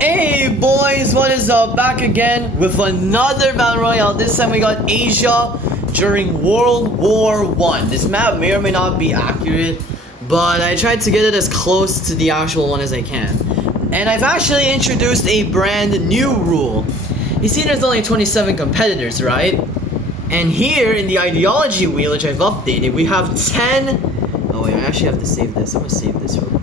Hey boys, what is up? Back again with another Battle Royale. This time we got Asia during World War I. This map may or may not be accurate, but I tried to get it as close to the actual one as I can. And I've actually introduced a brand new rule. You see there's only 27 competitors, right? And here in the ideology wheel, which I've updated, we have 10... Oh wait, I actually have to save this. I'm gonna save this real quick.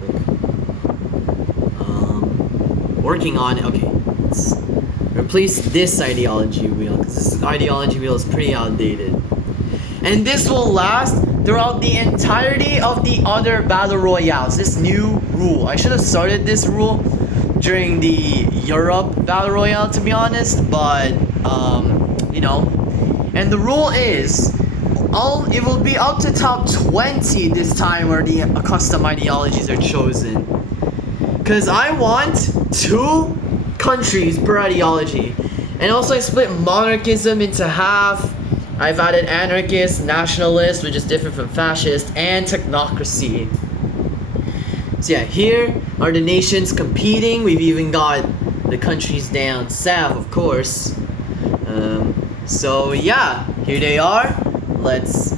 Working on it. Okay, let's replace this ideology wheel because this ideology wheel is pretty outdated, and this will last throughout the entirety of the other battle royales. This new rule, I should have started this rule during the Europe battle royale, to be honest, but you know. And the rule is it will be up to top 20 this time where the custom ideologies are chosen. Because I want 2 countries per ideology. And also I split monarchism into half. I've added anarchist, nationalist, which is different from fascist, and technocracy. So yeah, here are the nations competing. We've even got the countries down south, of course. So yeah, here they are. Let's...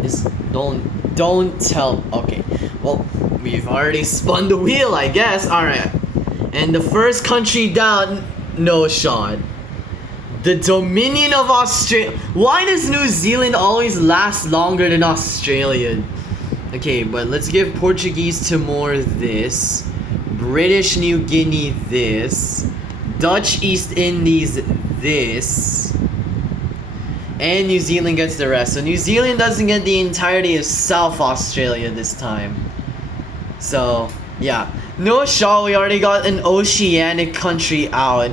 Just don't tell... Okay, well... We've already spun the wheel, I guess. Alright. And the first country down, no shot. The Dominion of Australia. Why does New Zealand always last longer than Australia? Okay, but let's give Portuguese Timor this. British New Guinea this. Dutch East Indies this. And New Zealand gets the rest. So New Zealand doesn't get the entirety of South Australia this time. So, yeah. No shot, we already got an oceanic country out.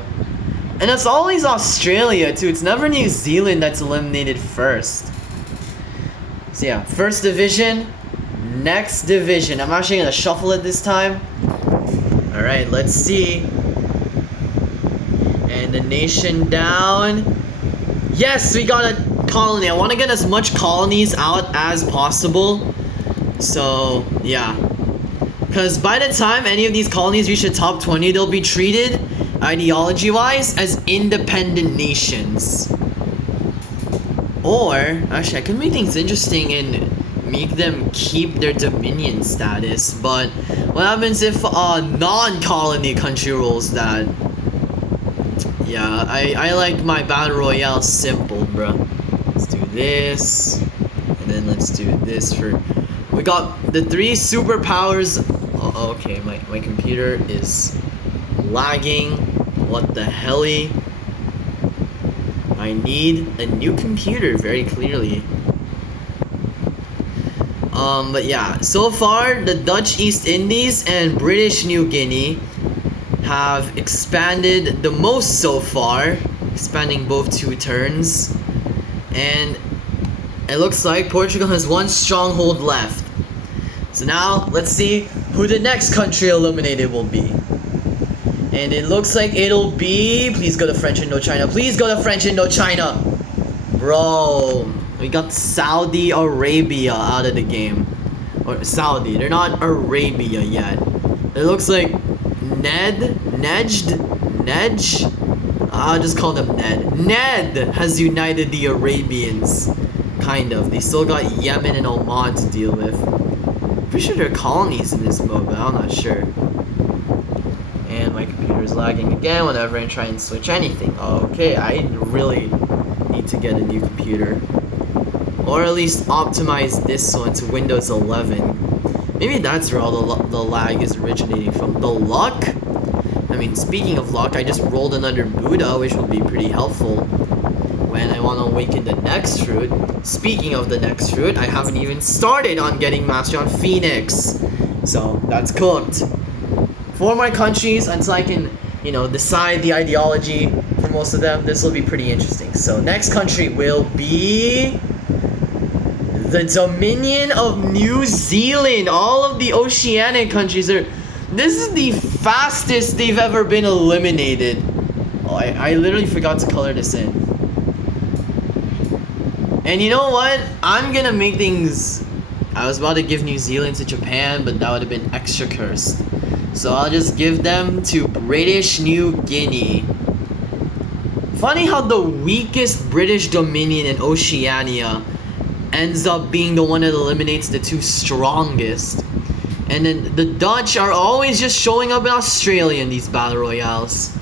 And it's always Australia, too. It's never New Zealand that's eliminated first. So, yeah. First division. Next division. I'm actually going to shuffle it this time. Alright, let's see. And the nation down. Yes, we got a colony. I want to get as much colonies out as possible. So, yeah. Because by the time any of these colonies reach the top 20, they'll be treated, ideology-wise, as independent nations. Or, actually, I could make things interesting and make them keep their dominion status. But what happens if a non-colony country rules that? Yeah, I like my battle royale simple, bro. Let's do this, and then let's do this for... We got the 3 superpowers. Oh, okay, my computer is lagging. What the helly? I need a new computer, very clearly. But yeah, so far the Dutch East Indies and British New Guinea have expanded the most so far, expanding both 2 turns. And it looks like Portugal has 1 stronghold left. So now, let's see who the next country eliminated will be. And it looks like it'll be... Please go to French Indochina. Please go to French Indochina. Bro, we got Saudi Arabia out of the game. Or Saudi. They're not Arabia yet. It looks like I'll just call them Ned. Ned has united the Arabians. Kind of. They still got Yemen and Oman to deal with. Pretty sure there are colonies in this mode, but I'm not sure. And my computer is lagging again whenever I try and switch anything. Okay, I really need to get a new computer. Or at least optimize this one to Windows 11. Maybe that's where all the lag is originating from. The luck? I mean, speaking of luck, I just rolled another Buddha, which will be pretty helpful when I want to awaken the next fruit. Speaking of the next fruit, I haven't even started on getting Mastery on Phoenix. So, that's cooked. 4 more countries until I can, you know, decide the ideology for most of them. This will be pretty interesting. So, next country will be... the Dominion of New Zealand. All of the oceanic countries are... This is the fastest they've ever been eliminated. Oh, I literally forgot to color this in. And you know what? I'm gonna make things... I was about to give New Zealand to Japan, but that would have been extra cursed. So I'll just give them to British New Guinea. Funny how the weakest British dominion in Oceania ends up being the one that eliminates the two strongest. And then the Dutch are always just showing up in Australia in these battle royales.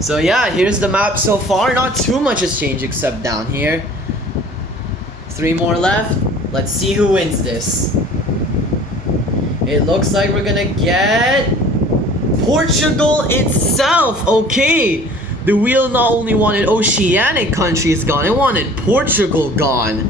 So yeah, here's the map so far. Not too much has changed except down here. 3 more left. Let's see who wins this. It looks like we're gonna get Portugal itself. Okay, the wheel not only wanted oceanic countries gone, it wanted Portugal gone.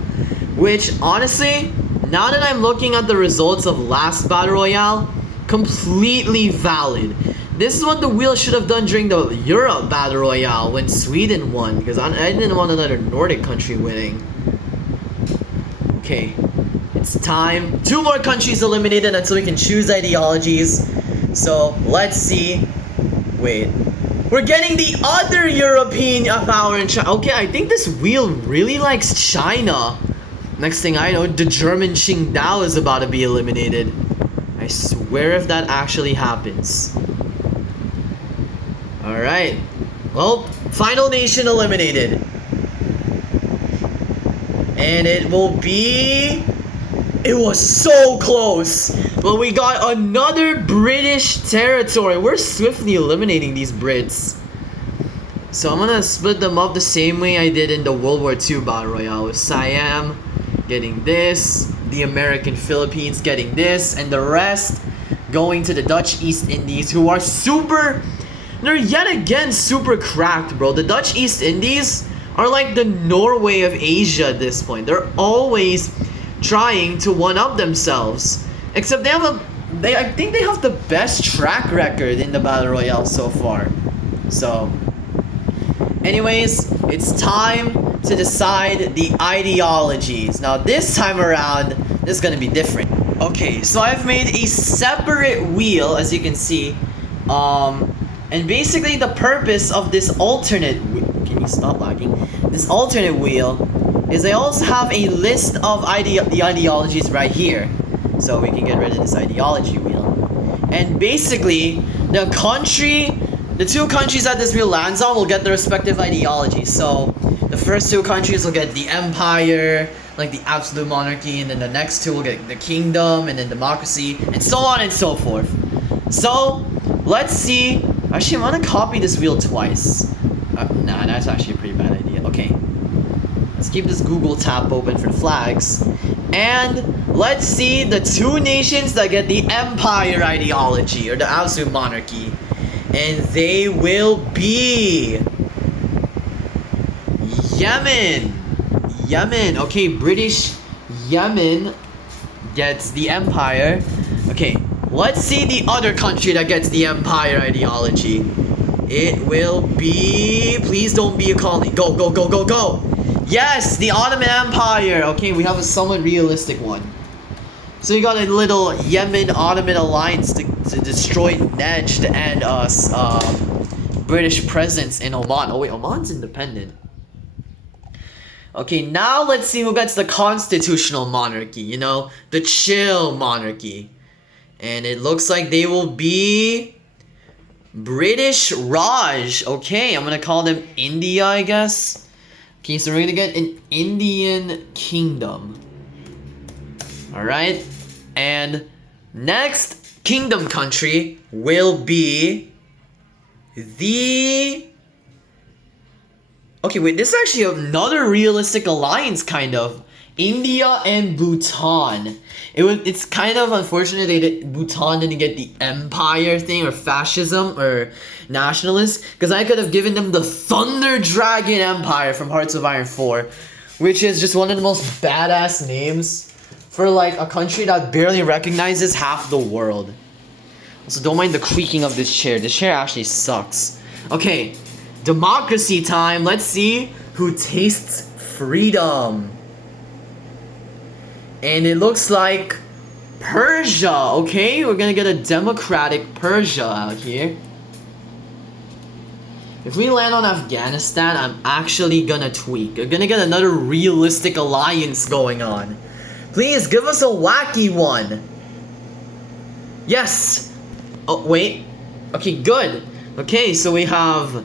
Which honestly, now that I'm looking at the results of last battle royale, completely valid. This is what the wheel should have done during the Europe battle royale when Sweden won, because I didn't want another Nordic country winning. Okay, it's time. 2 more countries eliminated until we can choose ideologies. So let's see. Wait, we're getting the other European power in China. Okay, I think this wheel really likes China. Next thing I know, the German Qingdao is about to be eliminated. I swear if that actually happens. Alright. Well, final nation eliminated. And it will be... It was so close! But we got another British territory. We're swiftly eliminating these Brits. So I'm gonna split them up the same way I did in the World War II Battle Royale, with Siam getting this, the American Philippines getting this, and the rest going to the Dutch East Indies, who are super... They're yet again super cracked, bro. The Dutch East Indies are like the Norway of Asia at this point. They're always trying to one-up themselves. Except they have I think they have the best track record in the Battle Royale so far. So, anyways, it's time to decide the ideologies. Now this time around, this is gonna be different. Okay, so I've made a separate wheel, as you can see. And basically the purpose of this alternate can you stop lagging? This alternate wheel is I also have a list of the ideologies right here. So we can get rid of this ideology wheel. And basically, the two countries that this wheel lands on will get the respective ideologies. So the first 2 countries will get the empire, like the absolute monarchy, and then the next 2 will get the kingdom, and then democracy, and so on and so forth. So, let's see. Actually, I'm gonna copy this wheel twice. Nah, that's actually a pretty bad idea. Okay. Let's keep this Google tab open for the flags. And let's see the 2 nations that get the empire ideology, or the absolute monarchy. And they will be... Yemen. Okay, British Yemen gets the empire. Okay, let's see the other country that gets the empire ideology. It will be... Please don't be a colony. Go, go, go, go, go! Yes, the Ottoman Empire! Okay, we have a somewhat realistic one. So we got a little Yemen-Ottoman alliance to destroy Najd and British presence in Oman. Oh wait, Oman's independent. Okay, now let's see who gets the constitutional monarchy, you know, the chill monarchy. And it looks like they will be British Raj. Okay, I'm gonna call them India, I guess. Okay, so we're gonna get an Indian kingdom. Alright, and next kingdom country will be the... Okay, wait, this is actually another realistic alliance, kind of. India and Bhutan. It's kind of unfortunate that Bhutan didn't get the empire thing, or fascism, or nationalist, because I could have given them the Thunder Dragon Empire from Hearts of Iron 4, which is just one of the most badass names for like a country that barely recognizes half the world. Also, don't mind the creaking of this chair. This chair actually sucks. Okay, democracy time. Let's see who tastes freedom. And it looks like Persia. Okay, we're gonna get a democratic Persia out here. If we land on Afghanistan, I'm actually gonna tweak. We're gonna get another realistic alliance going on. Please give us a wacky one. Yes, Oh, wait. Okay, good. Okay, so we have...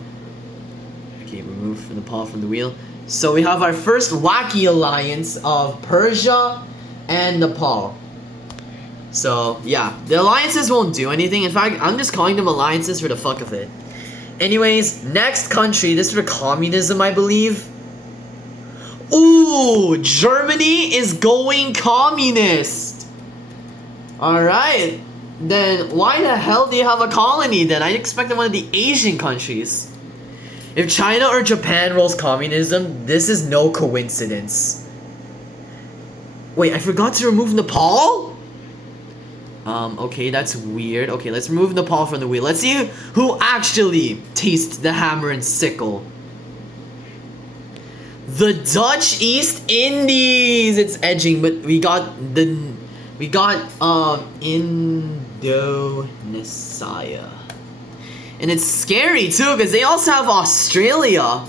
Okay, remove Nepal from the wheel. So we have our first wacky alliance of Persia and Nepal. So, yeah. The alliances won't do anything. In fact, I'm just calling them alliances for the fuck of it. Anyways, next country. This is for communism, I believe. Ooh, Germany is going communist. Alright. Then why the hell do you have a colony then? I expected one of the Asian countries. If China or Japan rolls communism, this is no coincidence. Wait, I forgot to remove Nepal? Okay, that's weird. Okay, let's remove Nepal from the wheel. Let's see who actually tastes the hammer and sickle. The Dutch East Indies! It's edging, but we got Indonesia. And it's scary too, because they also have Australia.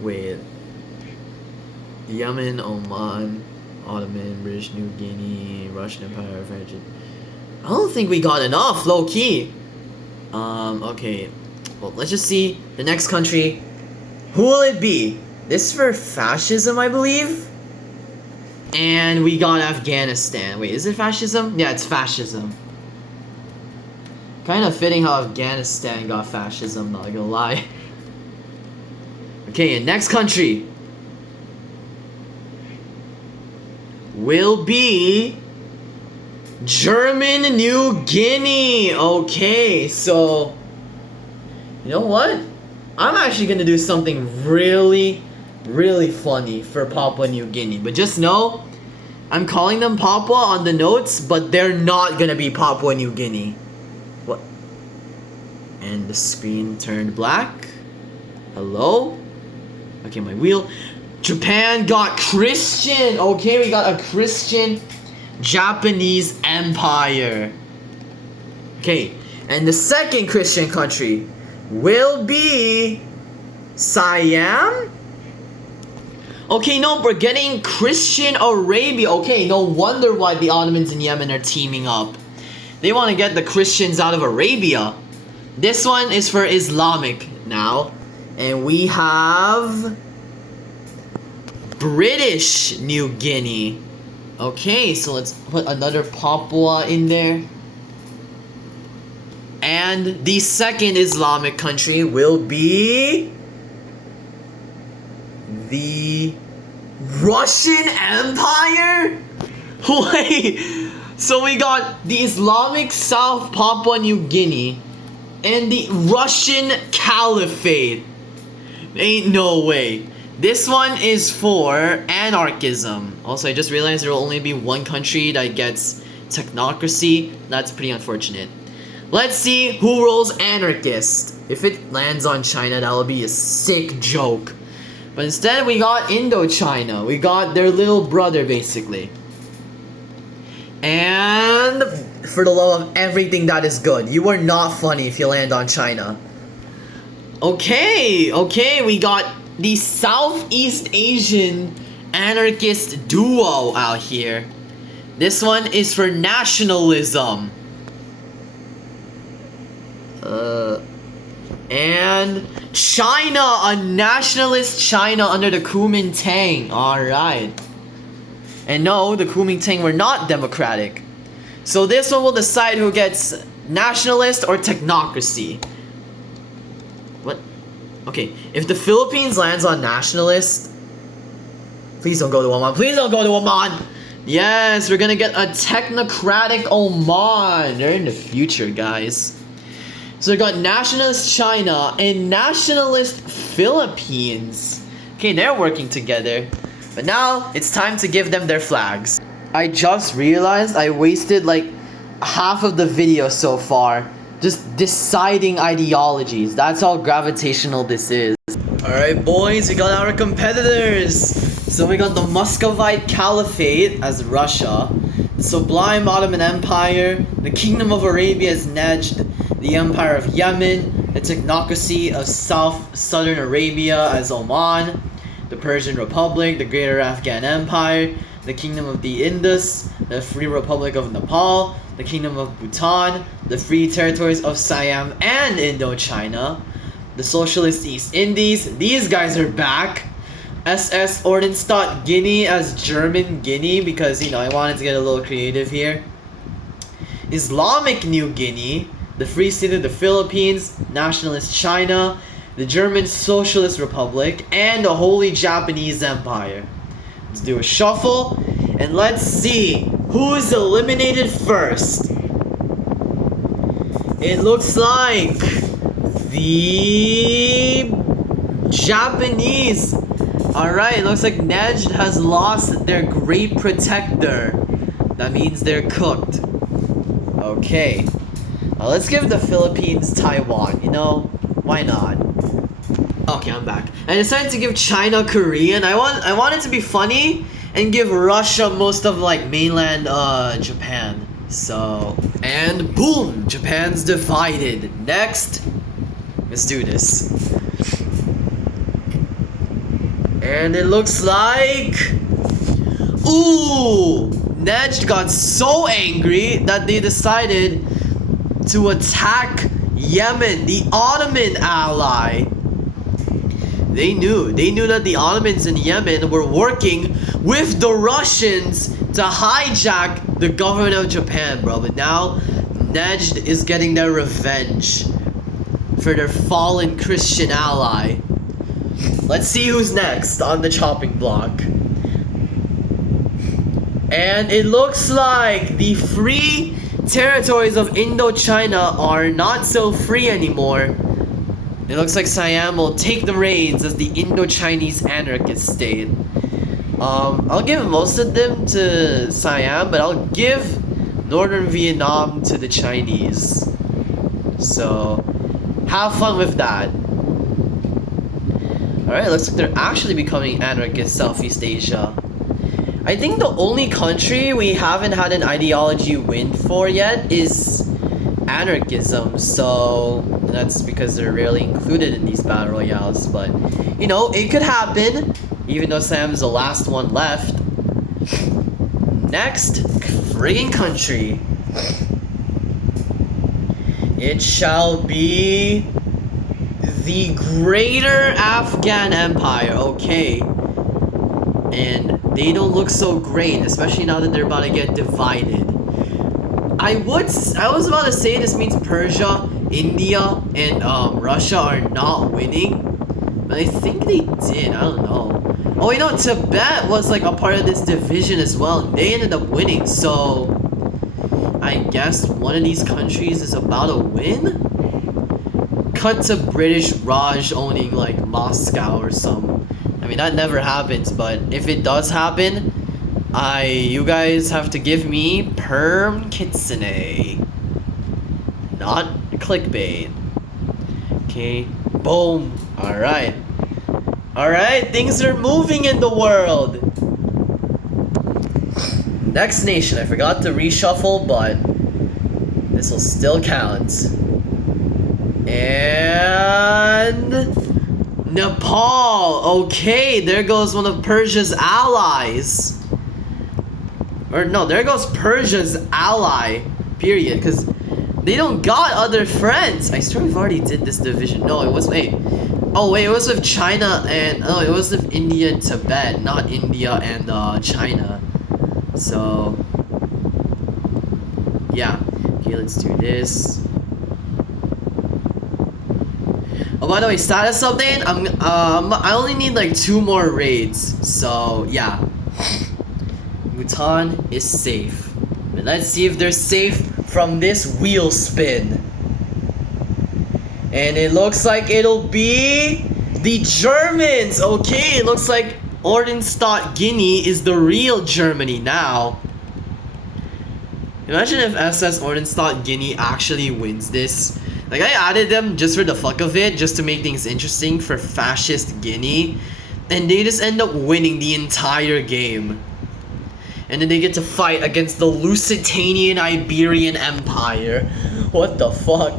Wait. Yemen, Oman, Ottoman, British New Guinea, Russian Empire, French. I don't think we got enough, low key. Okay. Well, let's just see the next country. Who will it be? This is for fascism, I believe. And we got Afghanistan. Wait, is it fascism? Yeah, it's fascism. Kind of fitting how Afghanistan got fascism, not gonna lie. Okay, and next country will be German New Guinea. Okay, so you know what? I'm actually gonna do something really funny for Papua New Guinea. But just know, I'm calling them Papua on the notes, but they're not gonna be Papua New Guinea. What? And the screen turned black. Hello? Okay, my wheel. Japan got Christian. Okay, we got a Christian Japanese empire. Okay, and the second Christian country will be Siam. Okay, no, we're getting Christian Arabia. Okay, no wonder why the Ottomans and Yemen are teaming up. They want to get the Christians out of Arabia. This one is for Islamic now. And we have British New Guinea. Okay, so let's put another Papua in there. And the second Islamic country will be the Russian Empire? Wait, so we got the Islamic South Papua New Guinea and the Russian Caliphate. Ain't no way. This one is for anarchism. Also, I just realized there will only be one country that gets technocracy. That's pretty unfortunate. Let's see who rolls anarchist. If it lands on China, that will be a sick joke. But instead, we got Indochina. We got their little brother, basically. And for the love of everything that is good, you are not funny if you land on China. Okay, we got the Southeast Asian anarchist duo out here. This one is for nationalism. And China, a nationalist China under the Kuomintang. Alright. And no, the Kuomintang were not democratic. So this one will decide who gets nationalist or technocracy. What? Okay, if the Philippines lands on nationalist, please don't go to Oman. Please don't go to Oman. Yes, we're gonna get a technocratic Oman. They're in the future, guys. So we got nationalist China and nationalist Philippines. Okay, they're working together. But now it's time to give them their flags. I just realized I wasted like half of the video so far just deciding ideologies. That's how gravitational this is. Alright boys, we got our competitors. So we got the Muscovite Caliphate as Russia, the Sublime Ottoman Empire, the Kingdom of Arabia as Najd, the Empire of Yemen, the Technocracy of Southern Arabia as Oman, the Persian Republic, the Greater Afghan Empire, the Kingdom of the Indus, the Free Republic of Nepal, the Kingdom of Bhutan, the Free Territories of Siam and Indochina, the Socialist East Indies, these guys are back, SS Ordnungsstaat Guinea as German Guinea, because, you know, I wanted to get a little creative here, Islamic New Guinea, the Free State of the Philippines, Nationalist China, the German Socialist Republic, and the Holy Japanese Empire. Let's do a shuffle, and let's see who is eliminated first. It looks like the Japanese. Alright, it looks like Nejd has lost their great protector. That means they're cooked. Okay. Let's give the Philippines Taiwan, you know? Why not? Okay, I'm back. I decided to give China Korean. I want it to be funny and give Russia most of like mainland Japan. So, and boom, Japan's divided. Next, let's do this. And it looks like, ooh, Nejd got so angry that they decided to attack Yemen, the Ottoman ally. They knew that the Ottomans in Yemen were working with the Russians to hijack the government of Japan, bro. But now, Nejd is getting their revenge for their fallen Christian ally. Let's see who's next on the chopping block. And it looks like the free territories of Indochina are not so free anymore. It looks like Siam will take the reins as the Indo-Chinese anarchist state. I'll give most of them to Siam, but I'll give northern Vietnam to the Chinese. So, have fun with that. Alright, looks like they're actually becoming anarchist Southeast Asia. I think the only country we haven't had an ideology win for yet is anarchism, so that's because they're rarely included in these battle royales, but you know, it could happen, even though Sam's the last one left. Next friggin' country. It shall be the Greater Afghan Empire. Okay. And they don't look so great, especially now that they're about to get divided. I was about to say this means Persia, India, and Russia are not winning, but I think they did. I don't know. Oh wait, no, Tibet was like a part of this division as well, and they ended up winning. So I guess one of these countries is about to win. Cut to British Raj owning like Moscow or something. I mean, that never happens, but if it does happen, you guys have to give me Perm Kitsune. Not clickbait. Okay, boom. Alright. Alright, things are moving in the world. Next nation, I forgot to reshuffle, but this will still count. And Nepal. Okay, there goes one of Persia's allies. Or no, there goes Persia's ally. Period. Because they don't got other friends. I swear we've already did this division. No, it was wait. Oh wait, it was with China and it was with India and Tibet, not India and China. So yeah. Okay, let's do this. Oh, by the way, status update. I only need like 2 more raids. So yeah, Bhutan is safe. But let's see if they're safe from this wheel spin. And it looks like it'll be the Germans. Okay, it looks like Ordnungsstaat Guinea is the real Germany now. Imagine if SS Ordnungsstaat Guinea actually wins this. Like, I added them just for the fuck of it, just to make things interesting for Fascist Guinea. And they just end up winning the entire game. And then they get to fight against the Lusitanian Iberian Empire. What the fuck?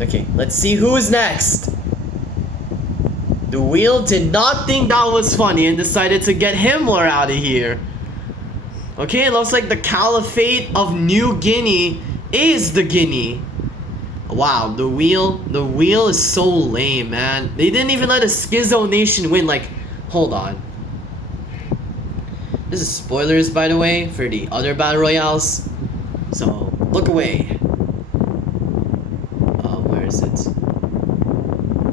Okay, let's see who's next. The wheel did not think that was funny and decided to get Himmler out of here. Okay, it looks like the Caliphate of New Guinea is the Guinea. Wow, the wheel is so lame, man. They didn't even let a Schizo Nation win. Like, hold on. This is spoilers, by the way, for the other Battle Royales. So, look away. Where is it?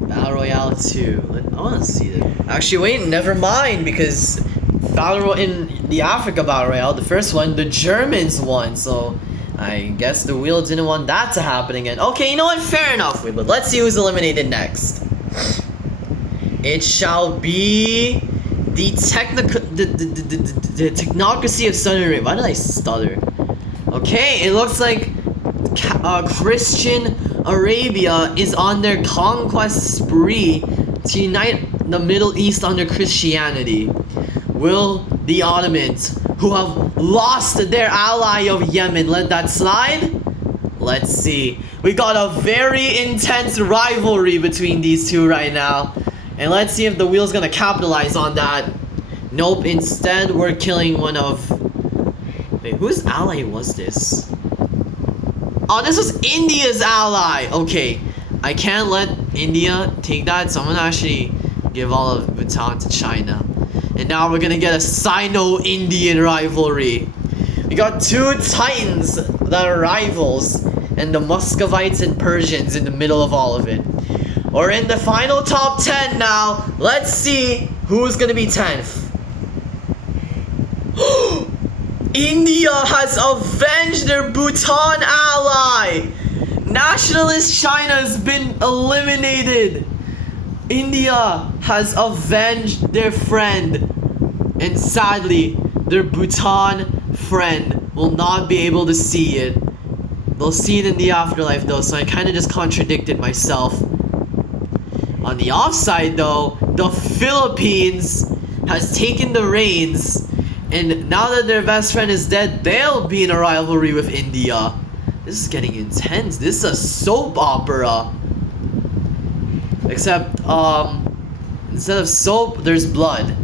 Battle Royale 2. I want to see it. Actually, wait, never mind, because in the Africa Battle Royale, the first one, the Germans won, so I guess the wheel didn't want that to happen again. Okay, you know what? Fair enough, but let's see who's eliminated next. It shall be the technocracy of Southern Arabia. Why did I stutter? Okay, it looks like Christian Arabia is on their conquest spree to unite the Middle East under Christianity. Will the Ottomans, who have lost their ally of Yemen, let that slide? Let's see. We got a very intense rivalry between these two right now. And let's see if the wheel's gonna capitalize on that. Nope, instead we're killing one of... Wait, whose ally was this? Oh, this was India's ally! Okay, I can't let India take that, so I'm gonna actually give all of Bhutan to China. And now we're gonna get a Sino-Indian rivalry. We got two titans that are rivals, and the Muscovites and Persians in the middle of all of it. We're in the final top 10 now. Let's see who's gonna be 10th. India has avenged their Bhutan ally. Nationalist China has been eliminated. India has avenged their friend. And sadly, their Bhutan friend will not be able to see it. They'll see it in the afterlife though, so I kind of just contradicted myself. On the offside though, the Philippines has taken the reins, and now that their best friend is dead, they'll be in a rivalry with India. This is getting intense. This is a soap opera. Except, instead of soap, there's blood.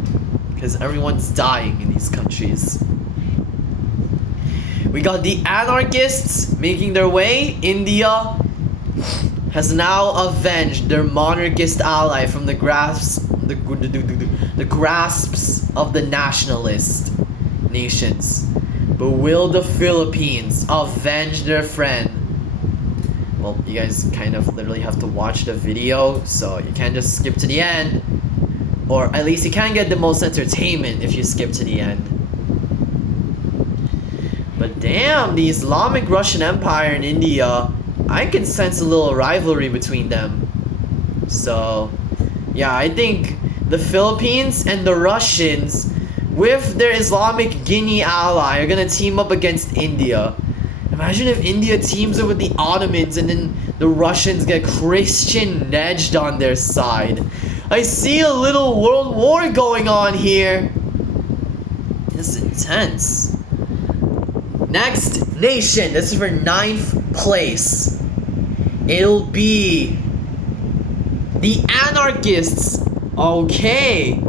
Because everyone's dying in these countries. We got the anarchists making their way. India has now avenged their monarchist ally from the grasps of the nationalist nations. But will the Philippines avenge their friend? Well, you guys kind of literally have to watch the video, so you can't just skip to the end. Or at least you can get the most entertainment if you skip to the end. But damn, the Islamic Russian Empire and India, I can sense a little rivalry between them. So, yeah, I think the Philippines and the Russians, with their Islamic Guinea ally, are gonna team up against India. Imagine if India teams up with the Ottomans and then the Russians get Christian edged on their side. I see a little world war going on here. This is intense. Next nation. This is for 9th place. It'll be the anarchists. Okay.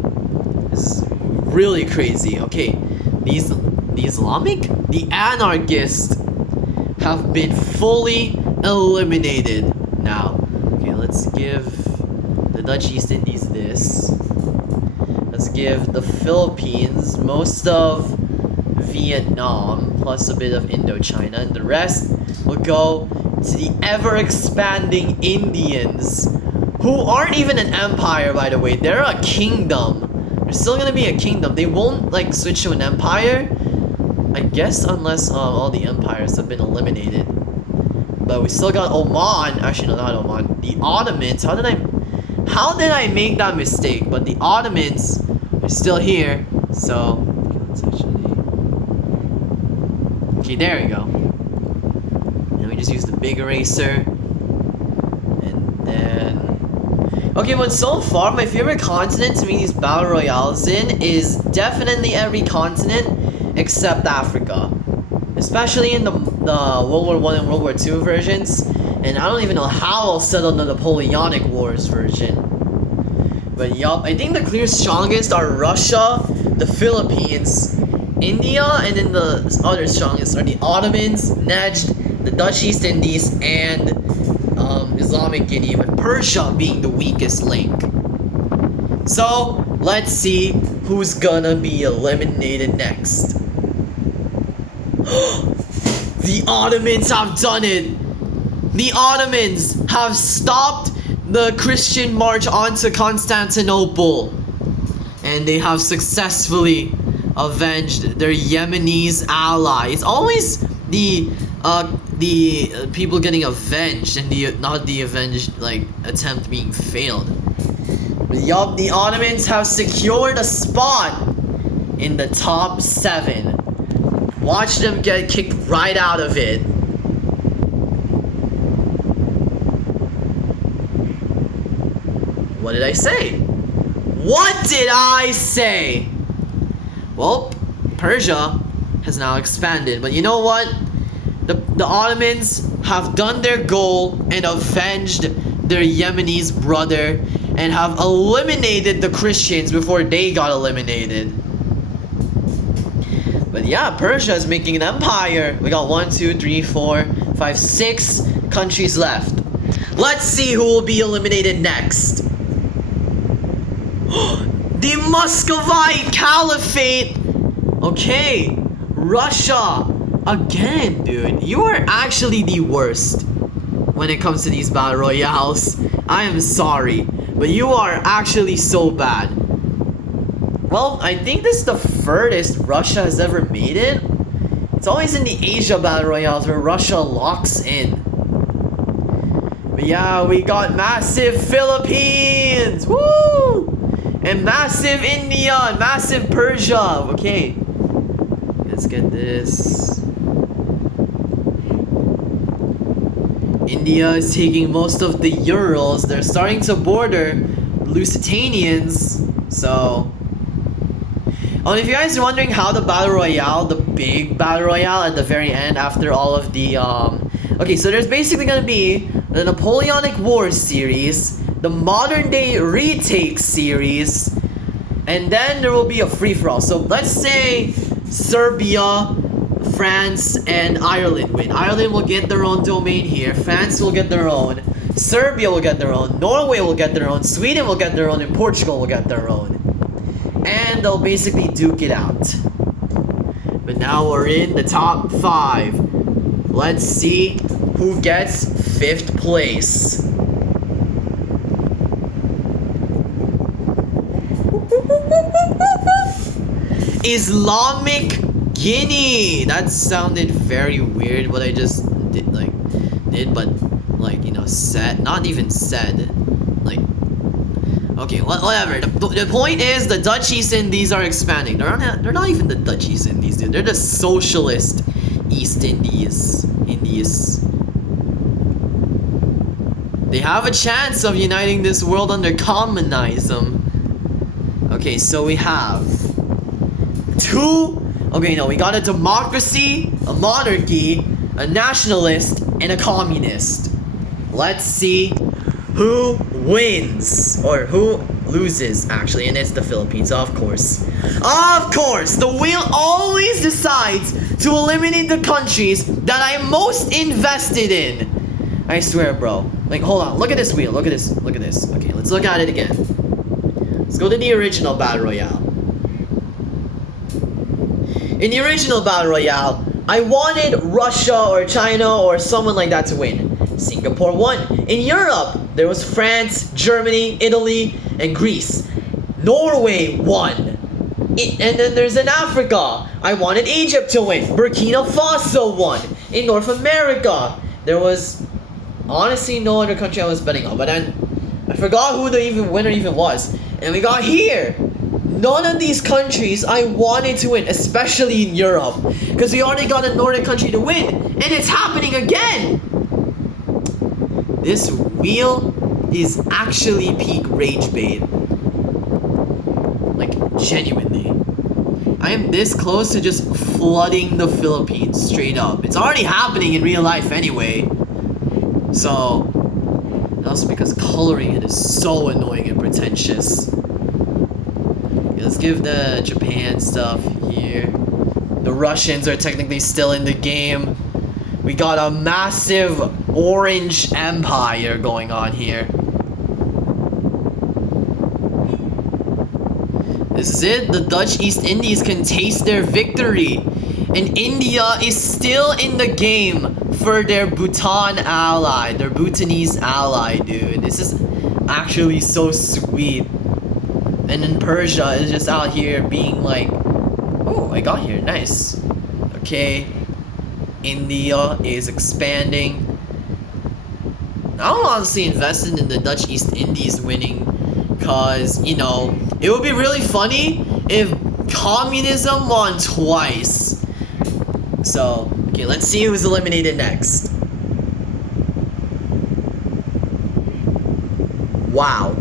This is really crazy. Okay. The anarchists have been fully eliminated now. Okay, let's give the Dutch East Indies this. Let's give the Philippines most of Vietnam plus a bit of Indochina, and the rest will go to the ever-expanding Indians, who aren't even an empire, by the way. They're a kingdom. They're still gonna be a kingdom. They won't like switch to an empire, I guess, unless all the empires have been eliminated. But we still got Oman. Actually, no, not Oman. The Ottomans. How did I make that mistake? But the Ottomans are still here. So, let's actually... Okay, there we go. And we just use the big eraser. And then... Okay, but so far, my favorite continent to make these battle royales in is definitely every continent except Africa. Especially in the World War I and World War II versions. And I don't even know how I'll settle the Napoleonic Wars version. But yup, I think the clear strongest are Russia, the Philippines, India, and then the other strongest are the Ottomans, Najd, the Dutch East Indies, and Islamic Guinea, with Persia being the weakest link. So let's see who's gonna be eliminated next. The Ottomans have done it! The Ottomans have stopped the Christian march onto Constantinople, and they have successfully avenged their Yemenis ally. It's always the people getting avenged and not the avenged attempt being failed. But yup, the Ottomans have secured a spot in the top 7. Watch them get kicked right out of it. What did I say? What did I say? Well, Persia has now expanded, but you know what? The Ottomans have done their goal and avenged their Yemenis brother and have eliminated the Christians before they got eliminated. But yeah, Persia is making an empire. We got 1, 2, 3, 4, 5, 6 countries left. Let's see who will be eliminated next. The Muscovite Caliphate! Okay, Russia. Again, dude. You are actually the worst when it comes to these battle royales. I am sorry, but you are actually so bad. Well, I think this is the furthest Russia has ever made it. It's always in the Asia battle royales where Russia locks in. But yeah, we got massive Philippines! Woo! And massive India, and massive Persia. Okay, let's get this. India is taking most of the Urals. They're starting to border Lusitanians. So, if you guys are wondering how the battle royale, the big battle royale at the very end after all of the okay, so there's basically gonna be the Napoleonic Wars series, the modern day retake series, and then there will be a free-for-all. So let's say Serbia, France, and Ireland win. Ireland will get their own domain here, France will get their own, Serbia will get their own, Norway will get their own, Sweden will get their own, and Portugal will get their own. And they'll basically duke it out. But now we're in the top 5. Let's see who gets 5th place. Islamic Guinea. That sounded very weird what I just did, but said, not even said. Okay, whatever. The point is the Dutch East Indies are expanding. They're not even the Dutch East Indies, dude. They're the socialist East Indies. They have a chance of uniting this world under communism. Okay, so we have 2. Okay, no, we got a democracy, a monarchy, a nationalist, and a communist. Let's see who wins, or who loses, actually, and it's the Philippines, of course. Of course, the wheel always decides to eliminate the countries that I'm most invested in. I swear, bro. Hold on, look at this wheel, look at this. Okay, let's look at it again. Let's go to the original Battle Royale. In the original Battle Royale, I wanted Russia or China or someone like that to win. Singapore won. In Europe, there was France, Germany, Italy, and Greece. Norway won. And then there's in Africa, I wanted Egypt to win. Burkina Faso won. In North America, there was honestly no other country I was betting on. But then I forgot who the winner even was. And we got here. None of these countries I wanted to win, especially in Europe. Because we already got a northern country to win. And it's happening again. This wheel is actually peak rage bait. Genuinely. I am this close to just flooding the Philippines straight up. It's already happening in real life anyway. So, and also because coloring it is so annoying and pretentious. Okay, let's give the Japan stuff here. The Russians are technically still in the game. We got a massive orange empire going on here. This is it. The Dutch East Indies can taste their victory. And India is still in the game for their Bhutan ally. Their Bhutanese ally, dude. This is actually so sweet. And then Persia is just out here being like, oh, I got here. Nice. Okay. India is expanding. I'm honestly invested in the Dutch East Indies winning. Because, you know, it would be really funny if communism won twice. So, okay, let's see who's eliminated next. Wow.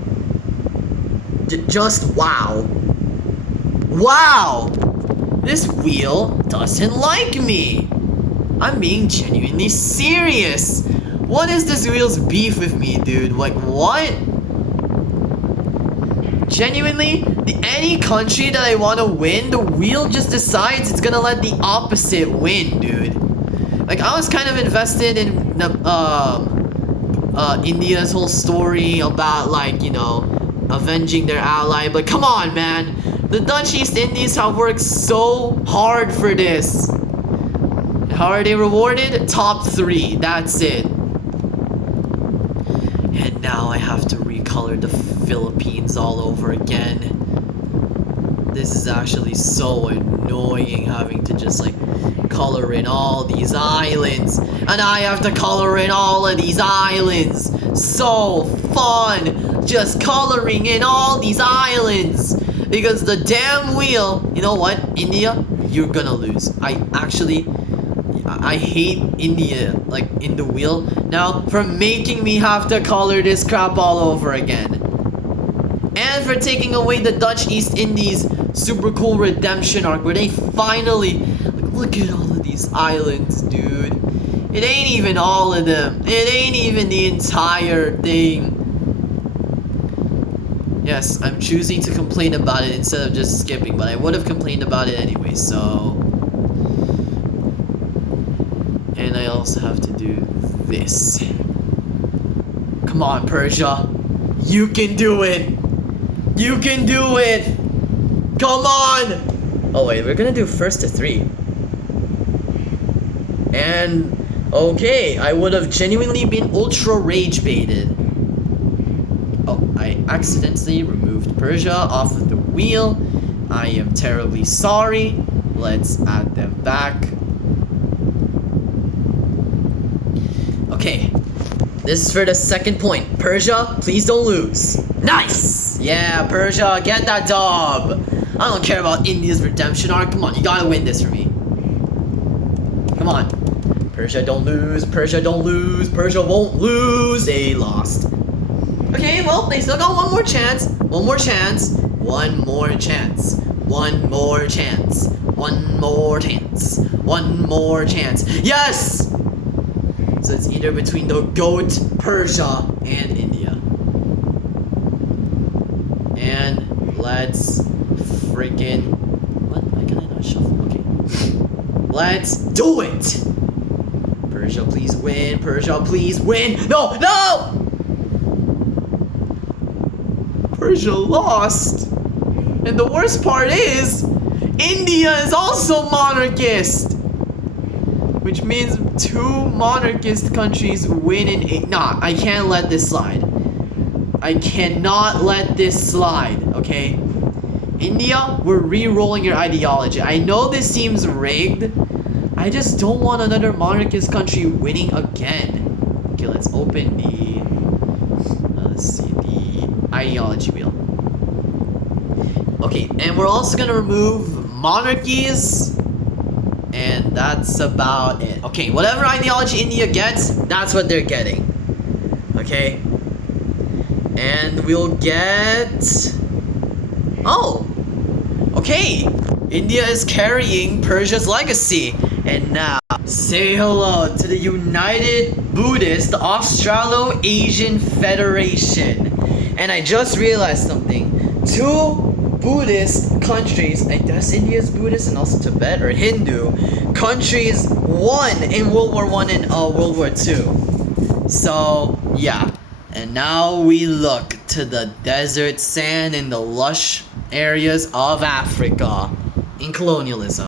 Just wow. Wow! This wheel doesn't like me. I'm being genuinely serious. What is this wheel's beef with me, dude? Like, what? Genuinely, any country that I want to win, the wheel just decides it's gonna let the opposite win, dude. Like, I was kind of invested in India's whole story about, like, you know, avenging their ally, but come on, man. The Dutch East Indies have worked so hard for this. How are they rewarded? Top 3, that's it. And now I have to recolor the Philippines all over again. This is actually so annoying having to just like color in all these islands. And I have to color in all of these islands. So fun just coloring in all these islands. Because the damn wheel, you know what, India, you're gonna lose. I hate India, like, in the wheel now for making me have to color this crap all over again. And for taking away the Dutch East Indies super cool redemption arc where they finally, like, look at all of these islands, dude. It ain't even all of them. It ain't even the entire thing. Yes, I'm choosing to complain about it instead of just skipping, but I would have complained about it anyway, so... And I also have to do this. Come on, Persia. You can do it. You can do it. Come on. Oh, wait, we're gonna do first to 3. And, okay, I would have genuinely been ultra rage baited. Oh, I accidentally removed Persia off of the wheel. I am terribly sorry. Let's add them back. Okay, this is for the second point. Persia, please don't lose. Nice! Yeah, Persia, get that dub. I don't care about India's redemption arc. Come on, you gotta win this for me. Come on. Persia, don't lose. Persia, don't lose. Persia won't lose. They lost. Okay, well, they still got one more chance. One more chance. One more chance. One more chance. One more chance. One more chance. Yes! So it's either between the GOAT, Persia, and India. And let's freaking... What? Why can I not shuffle? Okay. Let's do it! Persia, please win. Persia, please win. No! No! Persia lost. And the worst part is, India is also monarchist. Which means 2 monarchist countries win in 8. Nah, I can't let this slide. I cannot let this slide, okay? India, we're re-rolling your ideology. I know this seems rigged. I just don't want another monarchist country winning again. Okay, let's open the... let's see, the ideology wheel. Okay, and we're also gonna remove monarchies. And that's about it. Okay, whatever ideology India gets, that's what they're getting. Okay? And we'll get... Oh! Okay! India is carrying Persia's legacy. And now, say hello to the United Buddhist Australo-Asian Federation. And I just realized something. 2 Buddhist countries, I guess India is Buddhist and also Tibet or Hindu countries won in World War One and World War Two. So yeah, and now we look to the desert sand and the lush areas of Africa in colonialism.